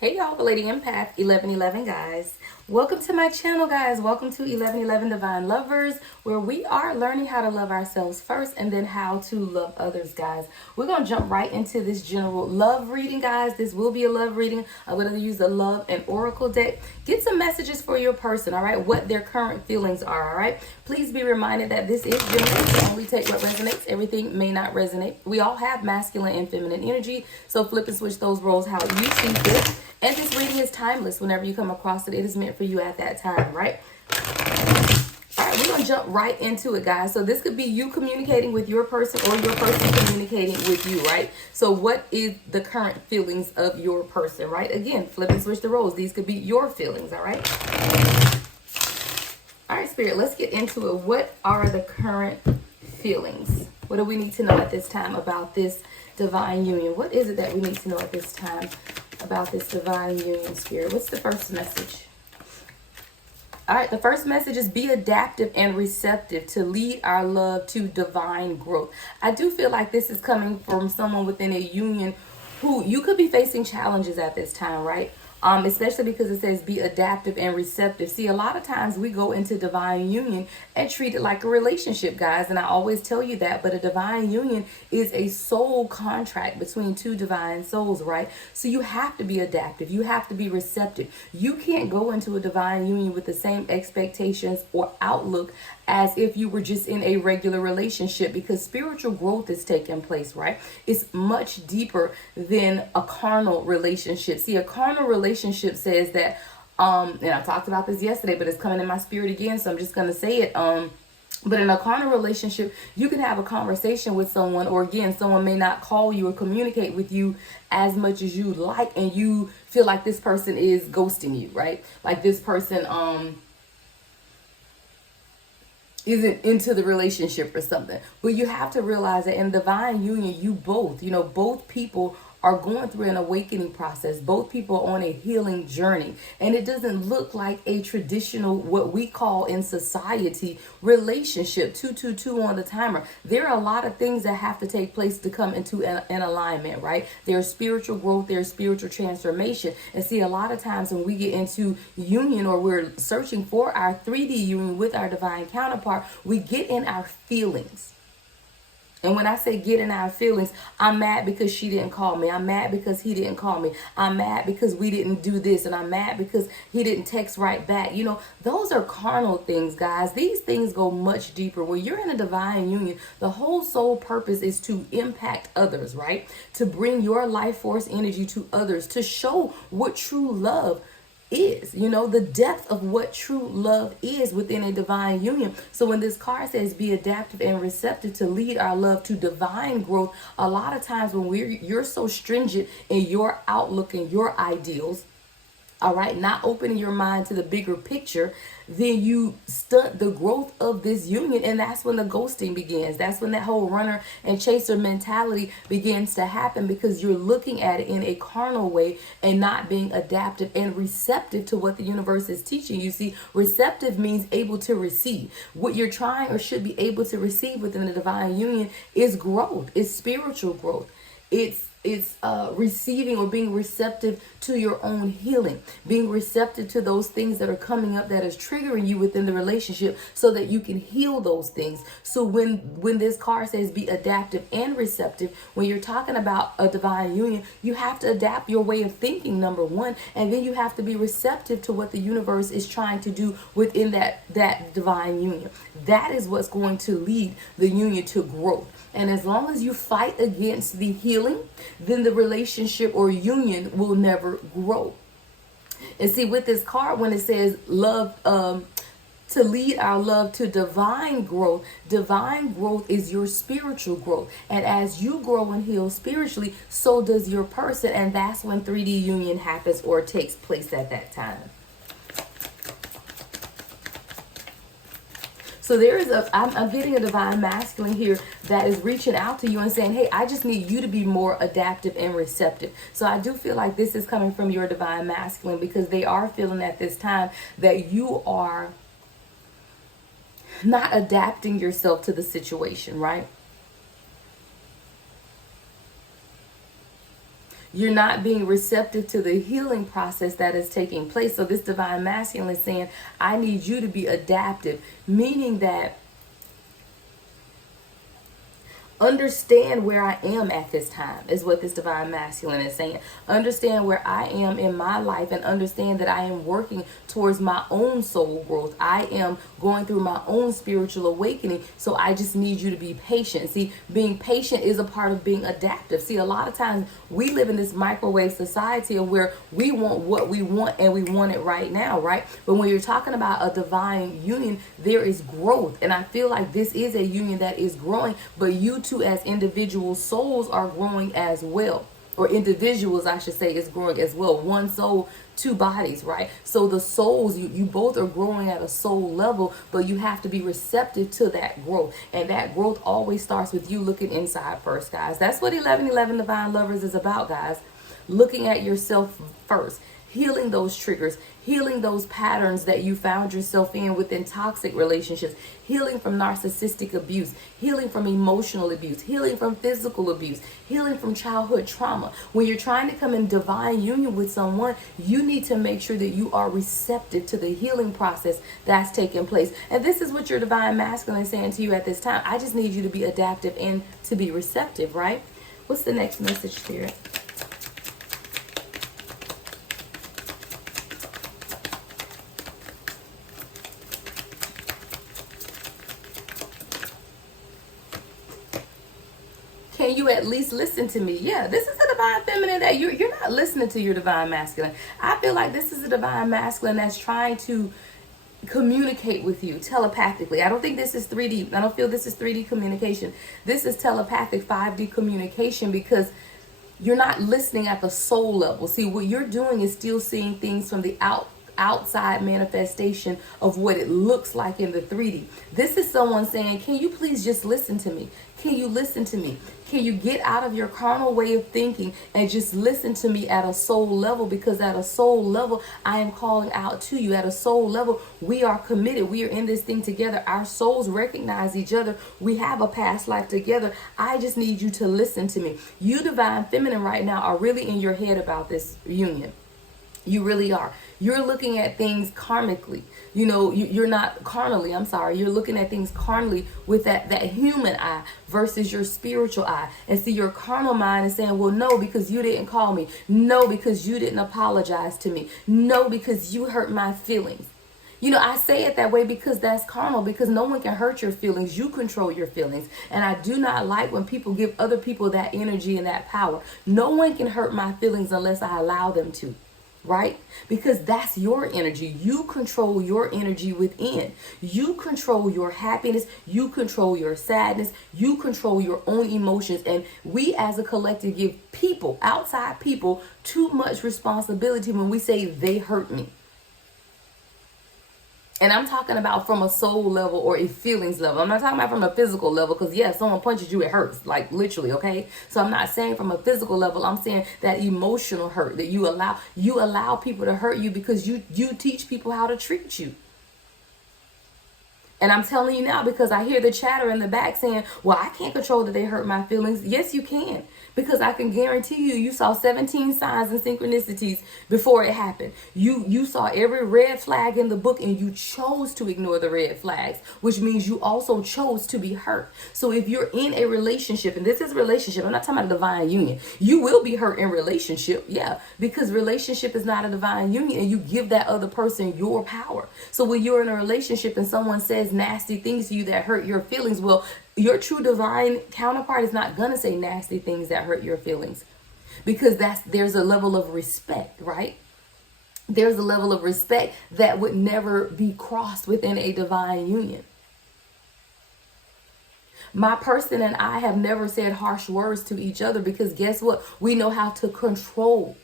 Hey y'all, the Lady Empath 1111 guys. Welcome to my channel, guys. Welcome to 1111 Divine Lovers, where we are learning how to love ourselves first and then how to love others, guys. We're going to jump right into this general love reading, guys. This will be a love reading. I'm going to use the Love and Oracle deck. Get some messages for your person, all right? What their current feelings are, all right? Please be reminded that this is general. So only take what resonates. Everything may not resonate. We all have masculine and feminine energy, so flip and switch those roles how you see fit. And this reading is timeless. Whenever you come across it, it is meant for you at that time, right? All right, we're going to jump right into it, guys. So this could be you communicating with your person or your person communicating with you, right? So what is the current feelings of your person, right? Again, flip and switch the roles. These could be your feelings, all right? All right, Spirit, let's get into it. What are the current feelings? What do we need to know at this time about this divine union? What is it that we need to know at this time about this divine union, Spirit? What's the first message? All right, the first message is be adaptive and receptive to lead our love to divine growth. I do feel like this is coming from someone within a union who you could be facing challenges at this time, right? Especially because it says be adaptive and receptive. See, a lot of times we go into divine union and treat it like a relationship, guys. And I always tell you that, but a divine union is a soul contract between two divine souls, right? So you have to be adaptive. You have to be receptive. You can't go into a divine union with the same expectations or outlook as if you were just in a regular relationship, because spiritual growth is taking place, right? It's much deeper than a carnal relationship. See, a carnal relationship says that, and I talked about this yesterday, but it's coming in my spirit again, so I'm just going to say it. But in a carnal relationship, you can have a conversation with someone, or again, someone may not call you or communicate with you as much as you like, and you feel like this person is ghosting you, right? Like this person, isn't into the relationship or something. But you have to realize that in divine union, both people are going through an awakening process. Both people are on a healing journey. And it doesn't look like a traditional, what we call in society, relationship, 222 on the timer. There are a lot of things that have to take place to come into an alignment, right? There's spiritual growth, there's spiritual transformation. And see, a lot of times when we get into union, or we're searching for our 3D union with our divine counterpart, we get in our feelings. And when I say get in our feelings, I'm mad because she didn't call me. I'm mad because he didn't call me. I'm mad because we didn't do this. And I'm mad because he didn't text right back. You know, those are carnal things, guys. These things go much deeper. When you're in a divine union, the whole sole purpose is to impact others, right? To bring your life force energy to others, to show what true love is, the depth of what true love is within a divine union. So when this card says be adaptive and receptive to lead our love to divine growth, a lot of times when you're so stringent in your outlook and your ideals, all right, not opening your mind to the bigger picture, then you stunt the growth of this union. And that's when the ghosting begins. That's when that whole runner and chaser mentality begins to happen, because you're looking at it in a carnal way and not being adaptive and receptive to what the universe is teaching you. See, receptive means able to receive. What you're trying or should be able to receive within the divine union is growth. It's spiritual growth. It's receiving or being receptive to your own healing, being receptive to those things that are coming up that is triggering you within the relationship, so that you can heal those things. So when this card says be adaptive and receptive, when you're talking about a divine union, you have to adapt your way of thinking, number one, and then you have to be receptive to what the universe is trying to do within that divine union. That is what's going to lead the union to growth. And as long as you fight against the healing, then the relationship or union will never grow. And see, with this card, when it says love, to lead our love to divine growth is your spiritual growth. And as you grow and heal spiritually, so does your person. And that's when 3D union happens or takes place at that time. So I'm getting a divine masculine here that is reaching out to you and saying, hey, I just need you to be more adaptive and receptive. So I do feel like this is coming from your divine masculine, because they are feeling at this time that you are not adapting yourself to the situation, right? You're not being receptive to the healing process that is taking place. So this divine masculine is saying, I need you to be adaptive, meaning that understand where I am at this time is what this divine masculine is saying. Understand where I am in my life and understand that I am working towards my own soul growth. I am going through my own spiritual awakening. So I just need you to be patient. See, being patient is a part of being adaptive. See, a lot of times we live in this microwave society where we want what we want and we want it right now, right? But when you're talking about a divine union, there is growth. And I feel like this is a union that is growing, but you two as individual souls are growing as well. Or individuals, I should say, is growing as well. One soul, two bodies, right? So the souls, you both are growing at a soul level, but you have to be receptive to that growth. And that growth always starts with you looking inside first, guys. That's what 1111 Divine Lovers is about, guys. Looking at yourself first. Healing those triggers, healing those patterns that you found yourself in within toxic relationships, healing from narcissistic abuse, healing from emotional abuse, healing from physical abuse, healing from childhood trauma. When you're trying to come in divine union with someone, you need to make sure that you are receptive to the healing process that's taking place. And this is what your divine masculine is saying to you at this time. I just need you to be adaptive and to be receptive, right? What's the next message, Spirit? Can you at least listen to me? Yeah, this is a divine feminine that you're not listening to your divine masculine. I feel like this is a divine masculine that's trying to communicate with you telepathically. I don't think this is 3D. I don't feel this is 3D communication. This is telepathic 5D communication because you're not listening at the soul level. See, what you're doing is still seeing things from the outside manifestation of what it looks like in the 3D. This is someone saying, can you please just listen to me? Can you listen to me? Can you get out of your carnal way of thinking and just listen to me at a soul level? Because at a soul level, I am calling out to you. At a soul level, we are committed. We are in this thing together. Our souls recognize each other. We have a past life together. I just need you to listen to me. You divine feminine right now are really in your head about this union. You really are. You're looking at things karmically. You know, you're not carnally, I'm sorry. You're looking at things carnally with that human eye versus your spiritual eye. And see, your carnal mind is saying, well, no, because you didn't call me. No, because you didn't apologize to me. No, because you hurt my feelings. You know, I say it that way because that's carnal, because no one can hurt your feelings. You control your feelings. And I do not like when people give other people that energy and that power. No one can hurt my feelings unless I allow them to. Right? Because that's your energy. You control your energy within. You control your happiness. You control your sadness. You control your own emotions. And we as a collective give people, outside people, too much responsibility when we say they hurt me. And I'm talking about from a soul level or a feelings level. I'm not talking about from a physical level, because if someone punches you, it hurts, like literally, okay? So I'm not saying from a physical level. I'm saying that emotional hurt that you allow people to hurt you because you teach people how to treat you. And I'm telling you now because I hear the chatter in the back saying, well, I can't control that they hurt my feelings. Yes, you can. Because I can guarantee you saw 17 signs and synchronicities before it happened. You saw every red flag in the book and you chose to ignore the red flags, which means you also chose to be hurt. So if you're in a relationship, and this is a relationship, I'm not talking about a divine union. You will be hurt in relationship, yeah, because relationship is not a divine union and you give that other person your power. So when you're in a relationship and someone says nasty things to you that hurt your feelings, well, your true divine counterpart is not going to say nasty things that hurt your feelings, because there's a level of respect, right? There's a level of respect that would never be crossed within a divine union. My person and I have never said harsh words to each other because guess what? We know how to control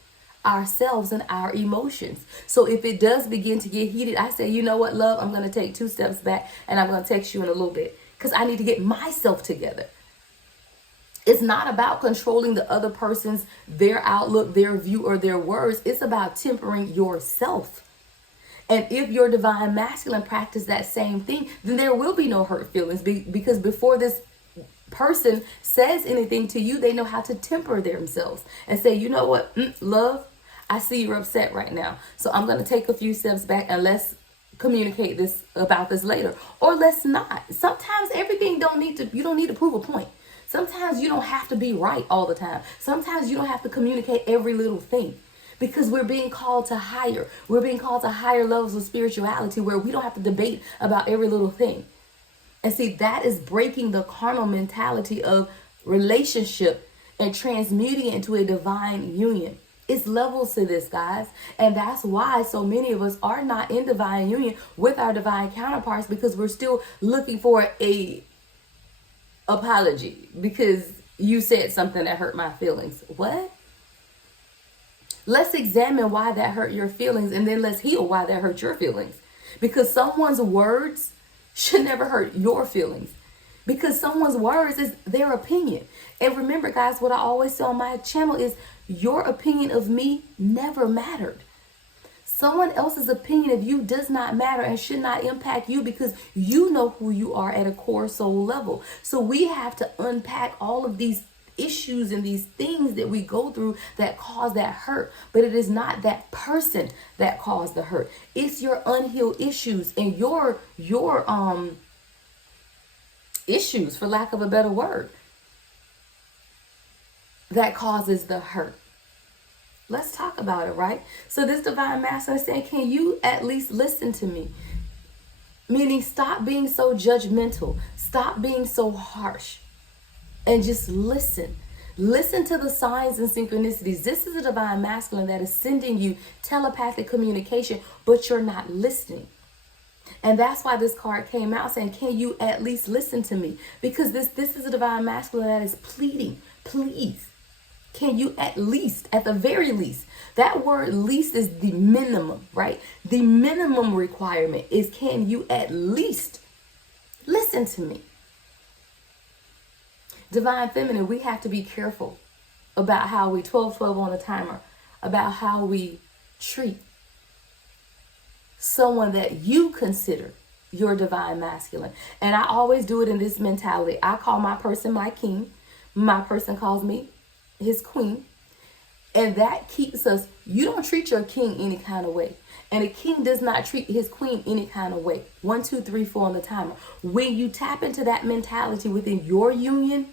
ourselves and our emotions. So if it does begin to get heated, I say, you know what, love, I'm going to take 2 steps back and I'm going to text you in a little bit because I need to get myself together. It's not about controlling the other person's, their outlook, their view, or their words. It's about tempering yourself. And if your divine masculine practice that same thing, then there will be no hurt feelings because before this person says anything to you, they know how to temper themselves and say, you know what, love, I see you're upset right now, so I'm going to take a few steps back and let's communicate this about this later, or let's not. Sometimes everything you don't need to prove a point. Sometimes you don't have to be right all the time. Sometimes you don't have to communicate every little thing, because we're being called to higher. We're being called to higher levels of spirituality where we don't have to debate about every little thing. And see, that is breaking the carnal mentality of relationship and transmuting it into a divine union. It's levels to this, guys. And that's why so many of us are not in divine union with our divine counterparts, because we're still looking for a apology because you said something that hurt my feelings. What? Let's examine why that hurt your feelings, and then let's heal why that hurt your feelings. Because someone's words should never hurt your feelings, because someone's words is their opinion. And remember, guys, what I always say on my channel is your opinion of me never mattered. Someone else's opinion of you does not matter and should not impact you, because you know who you are at a core soul level. So we have to unpack all of these issues and these things that we go through that cause that hurt. But it is not that person that caused the hurt. It's your unhealed issues and your issues, for lack of a better word, that causes the hurt. Let's talk about it, right? So this divine masculine is saying, can you at least listen to me? Meaning, stop being so judgmental. Stop being so harsh. And just listen. Listen to the signs and synchronicities. This is a divine masculine that is sending you telepathic communication, but you're not listening. And that's why this card came out saying, can you at least listen to me? Because this is a divine masculine that is pleading, please. Can you at least, at the very least, that word least is the minimum, right? The minimum requirement is, can you at least listen to me? Divine feminine, we have to be careful about how we, 12-12 on the timer, about how we treat someone that you consider your divine masculine. And I always do it in this mentality. I call my person my king. My person calls me his queen. And that keeps us, you don't treat your king any kind of way. And a king does not treat his queen any kind of way. 1, 2, 3, 4 on the timer. When you tap into that mentality within your union,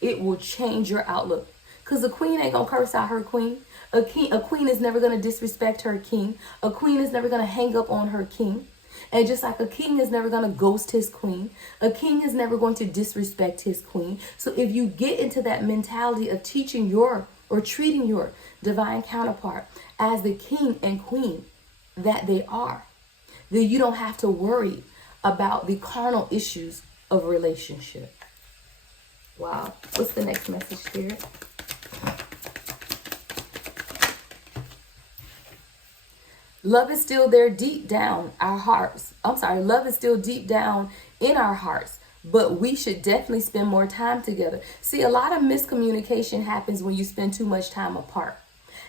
it will change your outlook. Because a queen ain't going to curse out her queen. A queen is never going to disrespect her king. A queen is never going to hang up on her king. And just like a king is never going to ghost his queen, a king is never going to disrespect his queen. So if you get into that mentality of teaching your or treating your divine counterpart as the king and queen that they are, then you don't have to worry about the carnal issues of relationship. Wow. What's the next message, Spirit? Love is still there deep down our hearts. Love is still deep down in our hearts, but we should definitely spend more time together. See, a lot of miscommunication happens when you spend too much time apart.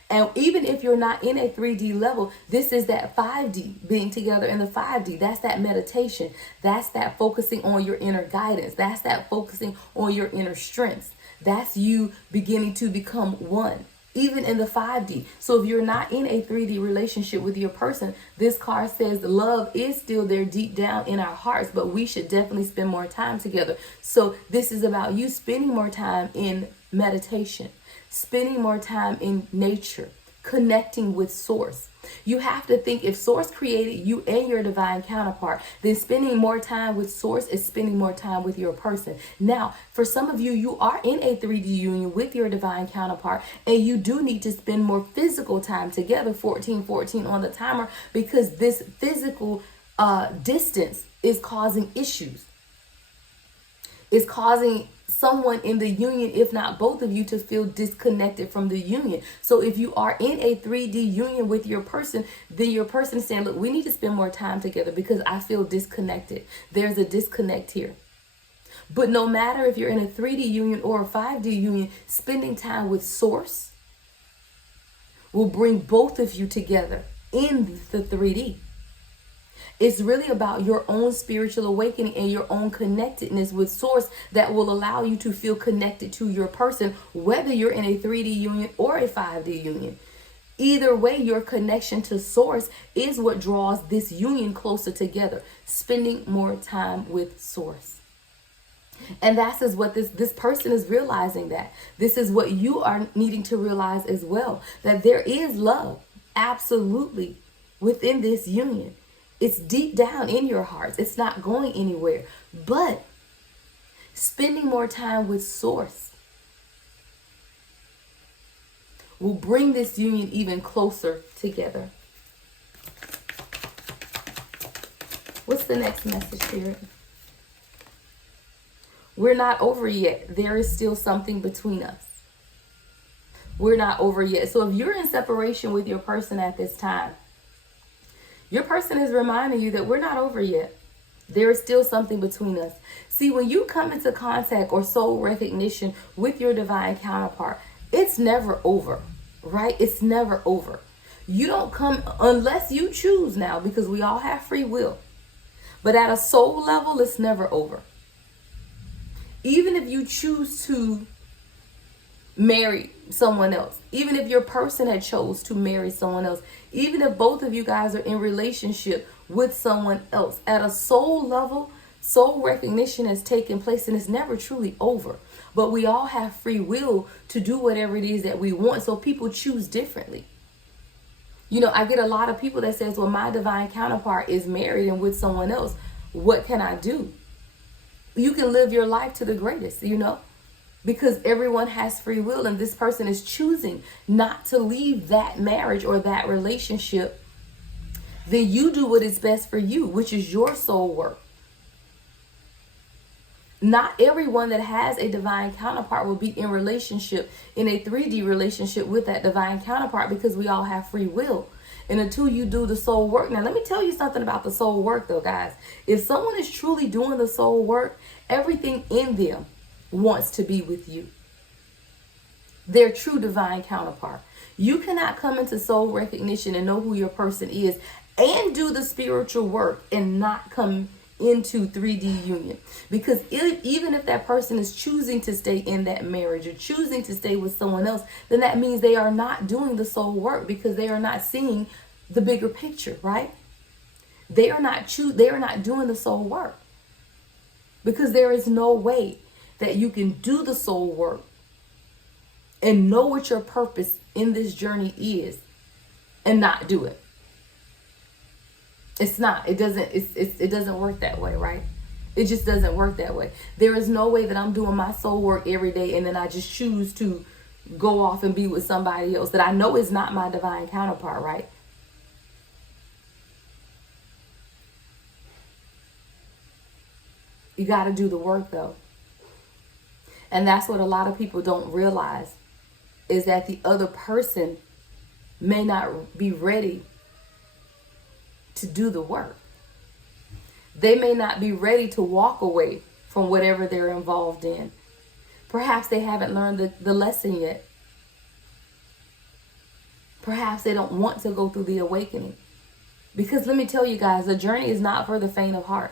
And even if you're not in a 3D level, this is that 5D, being together in the 5D. That's that meditation. That's that focusing on your inner guidance. That's that focusing on your inner strengths. That's you beginning to become one, even in the 5D. So if you're not in a 3D relationship with your person, this card says love is still there deep down in our hearts, but we should definitely spend more time together. So this is about you spending more time in meditation, spending more time in nature, connecting with source. You have to think, if source created you and your divine counterpart, then spending more time with source is spending more time with your person. Now, for some of you, you are in a 3D union with your divine counterpart, and you do need to spend more physical time together, 14-14 on the timer, because this physical distance is causing issues. It's causing someone in the union, if not both of you, to feel disconnected from the union. So if you are in a 3D union with your person, then your person is saying, look, we need to spend more time together because I feel disconnected. There's a disconnect here. But no matter if you're in a 3D union or a 5D union, spending time with source will bring both of you together in the 3D. It's really about your own spiritual awakening and your own connectedness with source that will allow you to feel connected to your person, whether you're in a 3D union or a 5D union. Either way, your connection to source is what draws this union closer together, spending more time with source. And that's is what this person is realizing, that this is what you are needing to realize as well, that there is love absolutely within this union. It's deep down in your hearts. It's not going anywhere. But spending more time with source will bring this union even closer together. What's the next message, Spirit? We're not over yet. There is still something between us. We're not over yet. So if you're in separation with your person at this time, your person is reminding you that we're not over yet. There is still something between us. See, when you come into contact or soul recognition with your divine counterpart, it's never over, right? It's never over. You don't come unless you choose now, because we all have free will. But at a soul level, it's never over. Even if you choose to marry someone else, even if your person had chose to marry someone else, even if both of you guys are in relationship with someone else, at a soul level, soul recognition has taken place and it's never truly over. But we all have free will to do whatever it is that we want. So people choose differently. You know, I get a lot of people that says, well, my divine counterpart is married and with someone else. What can I do? You can live your life to the greatest, you know, because everyone has free will, and this person is choosing not to leave that marriage or that relationship. Then you do what is best for you, which is your soul work. Not everyone that has a divine counterpart will be in relationship, in a 3D relationship with that divine counterpart, because we all have free will. And until you do the soul work. Now, let me tell you something about the soul work, though, guys. If someone is truly doing the soul work, everything in them wants to be with you. Their true divine counterpart. You cannot come into soul recognition and know who your person is and do the spiritual work and not come into 3D union. Because even if that person is choosing to stay in that marriage or choosing to stay with someone else, then that means they are not doing the soul work, because they are not seeing the bigger picture, right? They are not doing the soul work, because there is no way that you can do the soul work and know what your purpose in this journey is and not do it. It's not. It doesn't work that way, right? It just doesn't work that way. There is no way that I'm doing my soul work every day and then I just choose to go off and be with somebody else that I know is not my divine counterpart, right? You got to do the work, though. And that's what a lot of people don't realize, is that the other person may not be ready to do the work. They may not be ready to walk away from whatever they're involved in. Perhaps they haven't learned the lesson yet. Perhaps they don't want to go through the awakening. Because let me tell you guys, the journey is not for the faint of heart.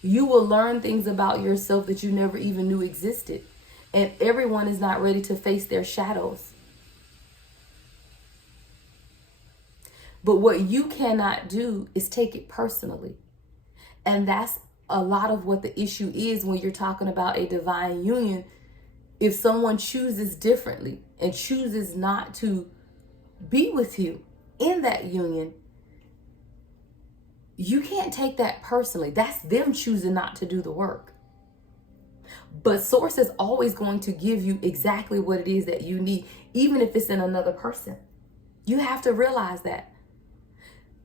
You will learn things about yourself that you never even knew existed. And everyone is not ready to face their shadows. But what you cannot do is take it personally. And that's a lot of what the issue is when you're talking about a divine union. If someone chooses differently and chooses not to be with you in that union, you can't take that personally. That's them choosing not to do the work. But Source is always going to give you exactly what it is that you need, even if it's in another person. You have to realize that.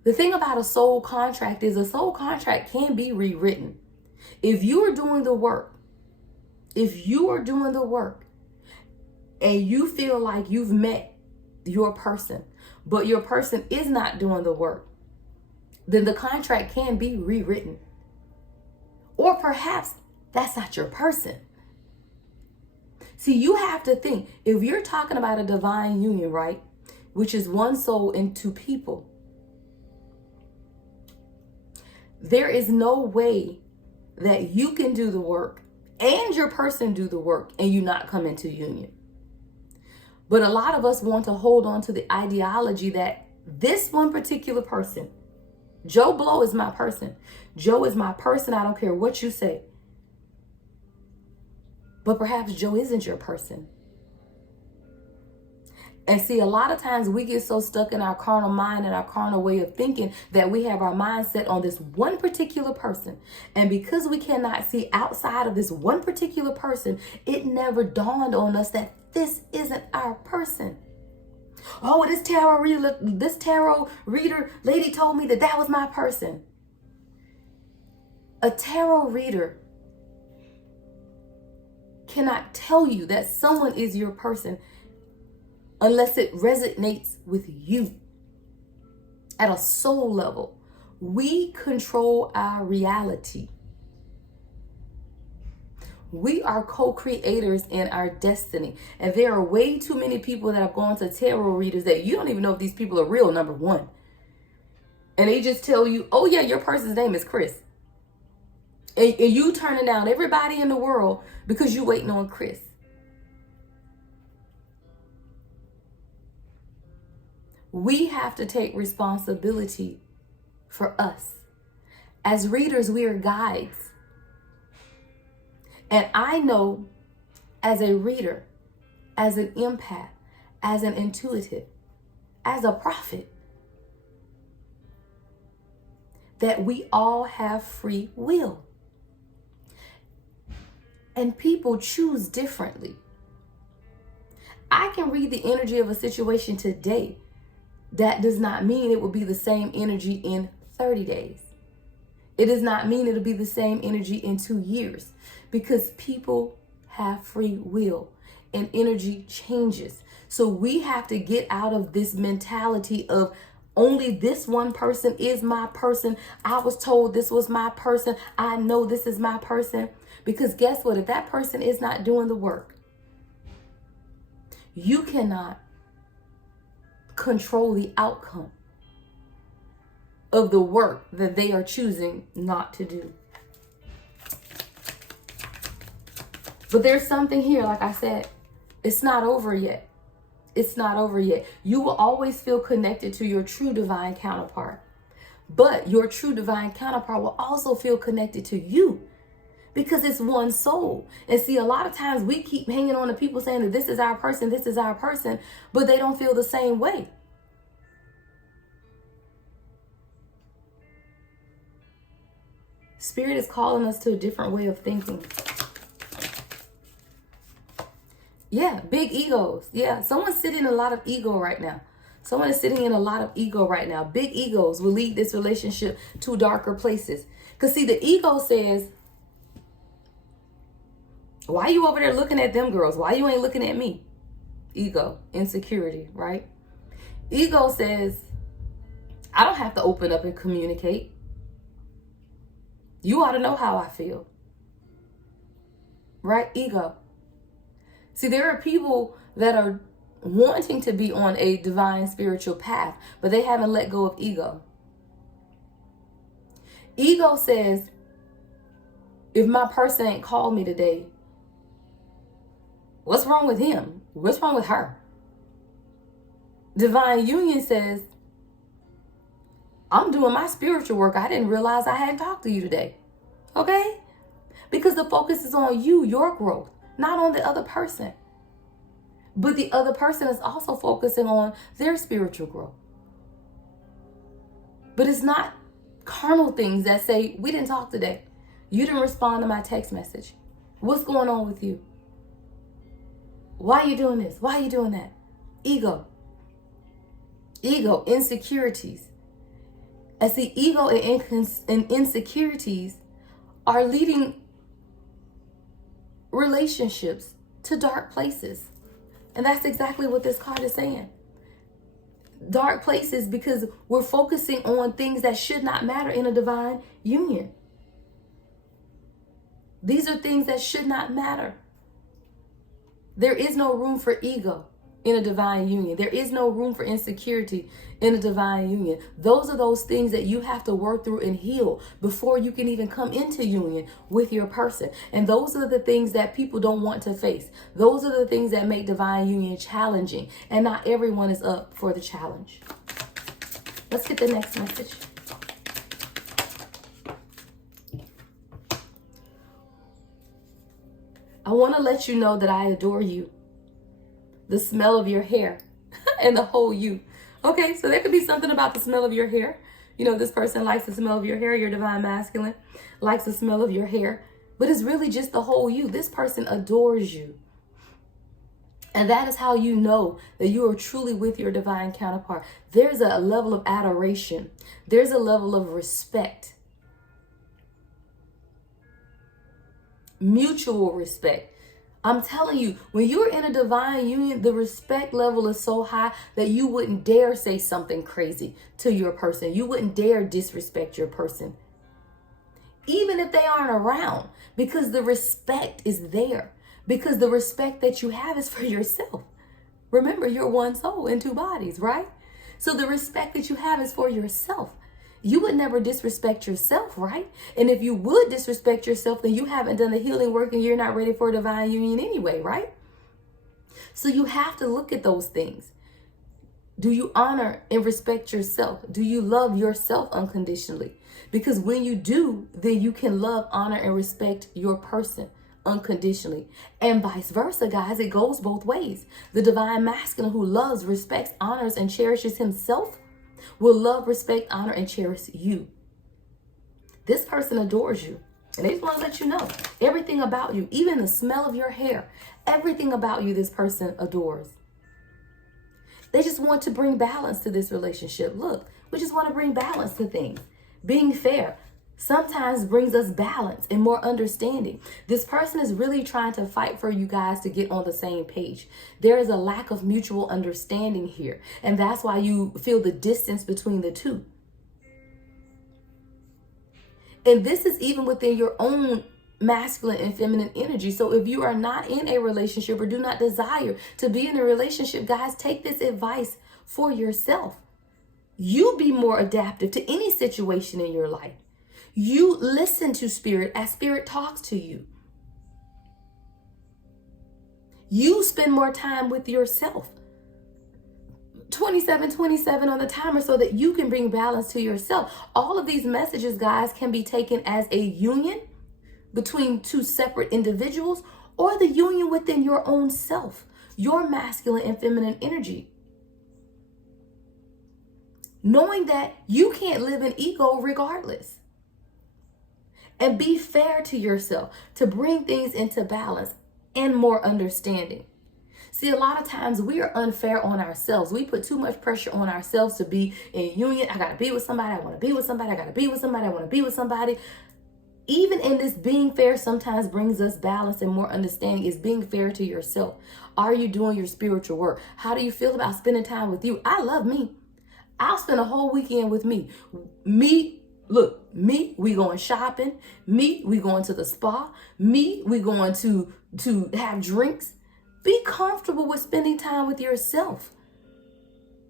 The thing about a soul contract is a soul contract can be rewritten. If you are doing the work, and you feel like you've met your person, but your person is not doing the work, then the contract can be rewritten. Or perhaps that's not your person. See, you have to think, if you're talking about a divine union, right, which is one soul and two people, There is no way that you can do the work and your person do the work and you not come into union. But a lot of us want to hold on to the ideology that this one particular person, Joe Blow is my person. Joe is my person. I don't care what you say. But perhaps Joe isn't your person. And see, a lot of times we get so stuck in our carnal mind and our carnal way of thinking that we have our mindset on this one particular person. And because we cannot see outside of this one particular person, it never dawned on us that this isn't our person. Oh, this tarot reader lady told me that was my person. A tarot reader cannot tell you that someone is your person unless it resonates with you at a soul level. We control our reality. We are co-creators in our destiny. And there are way too many people that have gone to tarot readers that you don't even know if these people are real, number one. And they just tell you, oh yeah, your person's name is Chris. And you turning down everybody in the world because you waiting on Chris. We have to take responsibility for us. As readers, we are guides. And I know as a reader, as an empath, as an intuitive, as a prophet, that we all have free will. And people choose differently. I can read the energy of a situation today. That does not mean it will be the same energy in 30 days. It does not mean it'll be the same energy in 2 years, because people have free will and energy changes. So we have to get out of this mentality of only this one person is my person. I was told this was my person. I know this is my person. Because guess what? If that person is not doing the work, you cannot control the outcome of the work that they are choosing not to do. But there's something here, like I said, it's not over yet. It's not over yet. You will always feel connected to your true divine counterpart. But your true divine counterpart will also feel connected to you, because it's one soul. And see, a lot of times we keep hanging on to people saying that this is our person, but they don't feel the same way. Spirit is calling us to a different way of thinking. Yeah, big egos. Yeah, someone's sitting in a lot of ego right now. Someone is sitting in a lot of ego right now. Big egos will lead this relationship to darker places. Because see, the ego says, why you over there looking at them girls? Why you ain't looking at me? Ego, insecurity, right? Ego says, I don't have to open up and communicate. You ought to know how I feel. Right? Ego. See, there are people that are wanting to be on a divine spiritual path, but they haven't let go of ego. Ego says, if my person ain't called me today, what's wrong with him? What's wrong with her? Divine union says, I'm doing my spiritual work. I didn't realize I hadn't talked to you today. Okay? Because the focus is on you, your growth, not on the other person. But the other person is also focusing on their spiritual growth. But it's not carnal things that say, we didn't talk today. You didn't respond to my text message. What's going on with you? Why are you doing this? Why are you doing that? Ego. Ego, insecurities. And see, ego and insecurities are leading relationships to dark places. And that's exactly what this card is saying. Dark places, because we're focusing on things that should not matter in a divine union. These are things that should not matter. There is no room for ego in a divine union. There is no room for insecurity in a divine union. Those are those things that you have to work through and heal before you can even come into union with your person. And those are the things that people don't want to face. Those are the things that make divine union challenging. And not everyone is up for the challenge. Let's get the next message. I want to let you know that I adore you. The smell of your hair and the whole you. Okay, so there could be something about the smell of your hair. You know, this person likes the smell of your hair. Your divine masculine likes the smell of your hair. But it's really just the whole you. This person adores you. And that is how you know that you are truly with your divine counterpart. There's a level of adoration. There's a level of respect. Mutual respect. I'm telling you, when you're in a divine union, the respect level is so high that you wouldn't dare say something crazy to your person. You wouldn't dare disrespect your person, even if they aren't around, because the respect is there. Because the respect that you have is for yourself. Remember, you're one soul in two bodies, right? So the respect that you have is for yourself. You would never disrespect yourself, right? And if you would disrespect yourself, then you haven't done the healing work and you're not ready for a divine union anyway, right? So you have to look at those things. Do you honor and respect yourself? Do you love yourself unconditionally? Because when you do, then you can love, honor, and respect your person unconditionally. And vice versa, guys. It goes both ways. The divine masculine who loves, respects, honors, and cherishes himself will love, respect, honor, and cherish you. This person adores you. And they just want to let you know everything about you, even the smell of your hair, everything about you, this person adores. They just want to bring balance to this relationship. Look, we just want to bring balance to things. Being fair sometimes brings us balance and more understanding. This person is really trying to fight for you guys to get on the same page. There is a lack of mutual understanding here. And that's why you feel the distance between the two. And this is even within your own masculine and feminine energy. So if you are not in a relationship or do not desire to be in a relationship, guys, take this advice for yourself. You be more adaptive to any situation in your life. You listen to spirit as spirit talks to you. You spend more time with yourself. 27 on the timer so that you can bring balance to yourself. All of these messages, guys, can be taken as a union between two separate individuals or the union within your own self, your masculine and feminine energy. Knowing that you can't live in ego regardless. And be fair to yourself to bring things into balance and more understanding. See, a lot of times we are unfair on ourselves. We put too much pressure on ourselves to be in union. I got to be with somebody. I want to be with somebody. I got to be with somebody. I want to be with somebody. Even in this, being fair sometimes brings us balance and more understanding. Is being fair to yourself. Are you doing your spiritual work? How do you feel about spending time with you? I love me. I'll spend a whole weekend with me. Look, we going shopping. We going to the spa. We going to have drinks. Be comfortable with spending time with yourself.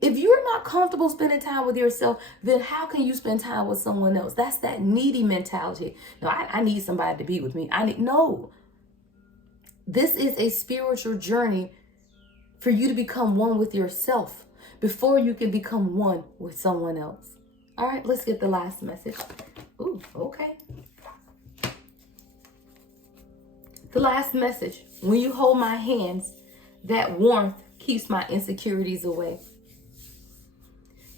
If you're not comfortable spending time with yourself, then how can you spend time with someone else? That's that needy mentality. No, I need somebody to be with me. No. This is a spiritual journey for you to become one with yourself before you can become one with someone else. All right, let's get the last message. Ooh, okay. The last message. When you hold my hands, that warmth keeps my insecurities away.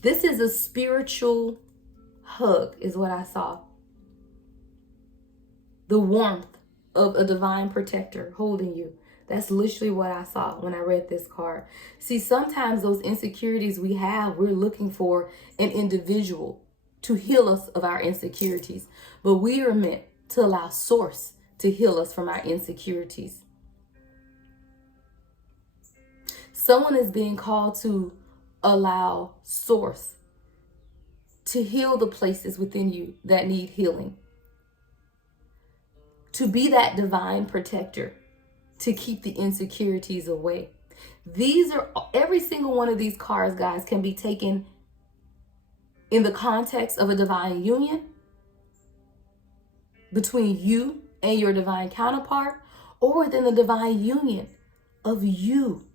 This is a spiritual hug, is what I saw. The warmth of a divine protector holding you. That's literally what I saw when I read this card. See, sometimes those insecurities we have, we're looking for an individual to heal us of our insecurities. But we are meant to allow Source to heal us from our insecurities. Someone is being called to allow Source to heal the places within you that need healing. To be that divine protector, to keep the insecurities away. Every single one of these cards, guys, can be taken in the context of a divine union between you and your divine counterpart, or within the divine union of you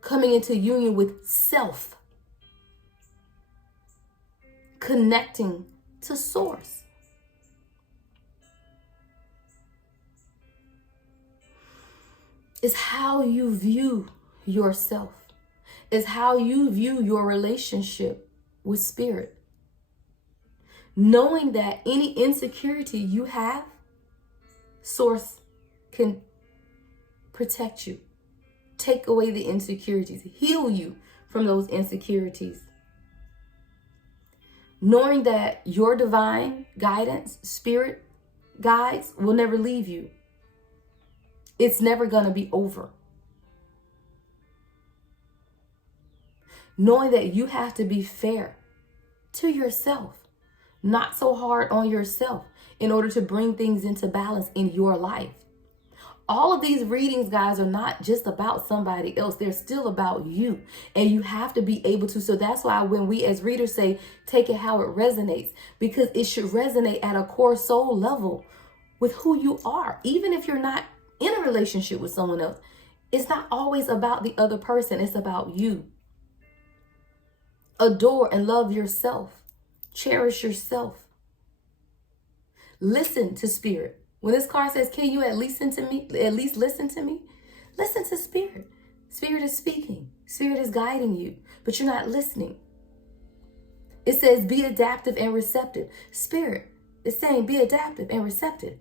coming into union with self, connecting to source. It's how you view yourself. It's how you view your relationship with spirit. Knowing that any insecurity you have, source can protect you, take away the insecurities, heal you from those insecurities. Knowing that your divine guidance, spirit guides, will never leave you. It's never going to be over. Knowing that you have to be fair to yourself, not so hard on yourself, in order to bring things into balance in your life. All of these readings, guys, are not just about somebody else. They're still about you. And you have to be able to. So that's why when we as readers say, take it how it resonates, because it should resonate at a core soul level with who you are. Even if you're not in a relationship with someone else, it's not always about the other person. It's about you. Adore and love yourself. Cherish yourself. Listen to spirit. When this card says, can you at least listen to me? Listen to spirit. Spirit is speaking. Spirit is guiding you, but you're not listening. It says, be adaptive and receptive. Spirit is saying, be adaptive and receptive.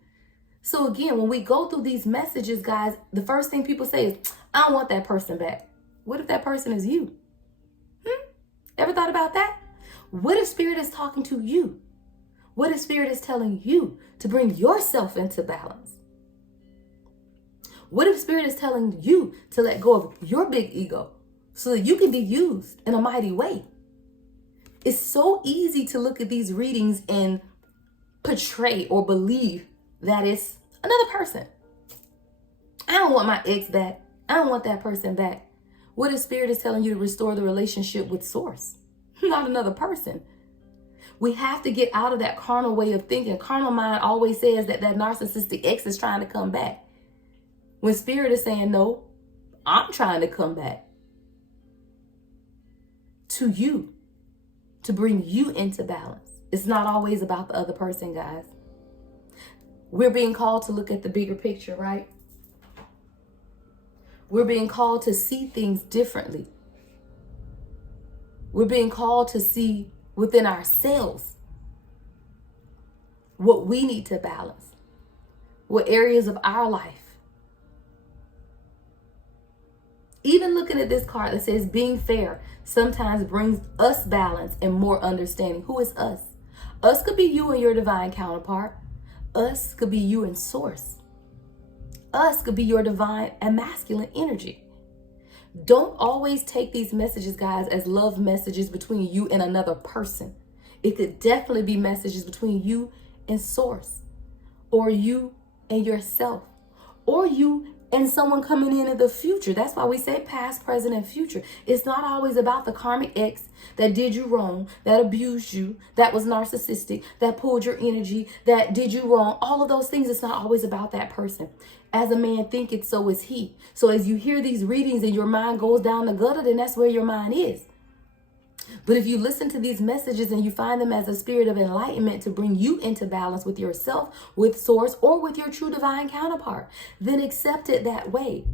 So again, when we go through these messages, guys, the first thing people say is, I don't want that person back. What if that person is you? Ever thought about that? What if spirit is talking to you? What if spirit is telling you to bring yourself into balance? What if spirit is telling you to let go of your big ego so that you can be used in a mighty way? It's so easy to look at these readings and portray or believe that it's another person. I don't want my ex back. I don't want that person back. What if spirit is telling you to restore the relationship with source, not another person? We have to get out of that carnal way of thinking. Carnal mind always says that narcissistic ex is trying to come back. When spirit is saying, no, I'm trying to come back to you, to bring you into balance. It's not always about the other person, guys. We're being called to look at the bigger picture, right? We're being called to see things differently. We're being called to see within ourselves what we need to balance, what areas of our life. Even looking at this card that says being fair sometimes brings us balance and more understanding. Who is us? Us could be you and your divine counterpart. Us could be you and source. Us could be your divine and masculine energy. Don't always take these messages, guys, as love messages between you and another person. It could definitely be messages between you and source, or you and yourself, or you and someone coming in the future. That's why we say past, present, and future. It's not always about the karmic ex that did you wrong, that abused you, that was narcissistic, that pulled your energy, that did you wrong. All of those things, it's not always about that person. As a man thinketh, so is he. So as you hear these readings and your mind goes down the gutter, then that's where your mind is. But if you listen to these messages and you find them as a spirit of enlightenment to bring you into balance with yourself, with source, or with your true divine counterpart, then accept it that way.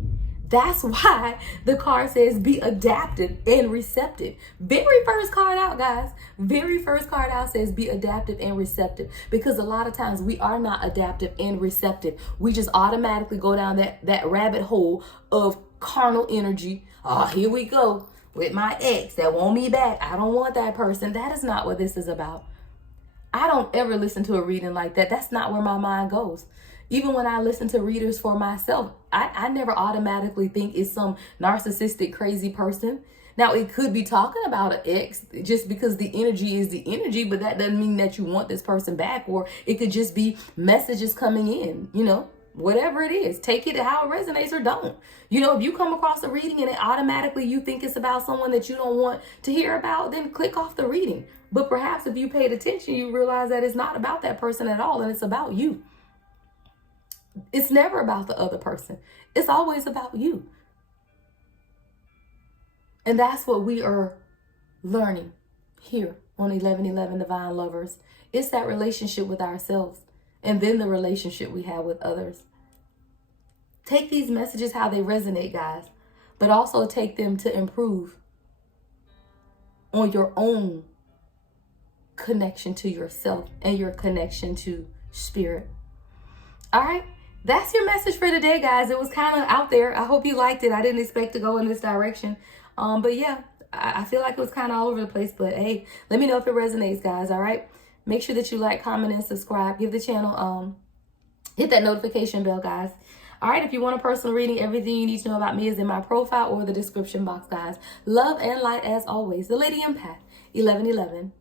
That's why the card says be adaptive and receptive. Very first card out, guys. Very first card out says be adaptive and receptive. Because a lot of times we are not adaptive and receptive. We just automatically go down that rabbit hole of carnal energy. Oh, here we go with my ex that want me back. I don't want that person. That is not what this is about. I don't ever listen to a reading like that. That's not where my mind goes. Even when I listen to readers for myself, I never automatically think it's some narcissistic, crazy person. Now, it could be talking about an ex just because the energy is the energy, but that doesn't mean that you want this person back. Or it could just be messages coming in, Whatever it is, take it how it resonates or don't. You know, if you come across a reading and it automatically you think it's about someone that you don't want to hear about, then click off the reading. But perhaps if you paid attention, you realize that it's not about that person at all, and it's about you. It's never about the other person. It's always about you. And that's what we are learning here on 1111 Divine Lovers. It's that relationship with ourselves and then the relationship we have with others. Take these messages how they resonate, guys, but also take them to improve on your own connection to yourself and your connection to spirit. All right. That's your message for today, guys. It was kind of out there. I hope you liked it. I didn't expect to go in this direction. But yeah, I feel like it was kind of all over the place. But hey, let me know if it resonates, guys. All right. Make sure that you like, comment, and subscribe. Give the channel, hit that notification bell, guys. All right. If you want a personal reading, everything you need to know about me is in my profile or the description box, guys. Love and light as always. The Lady Empath, 1111.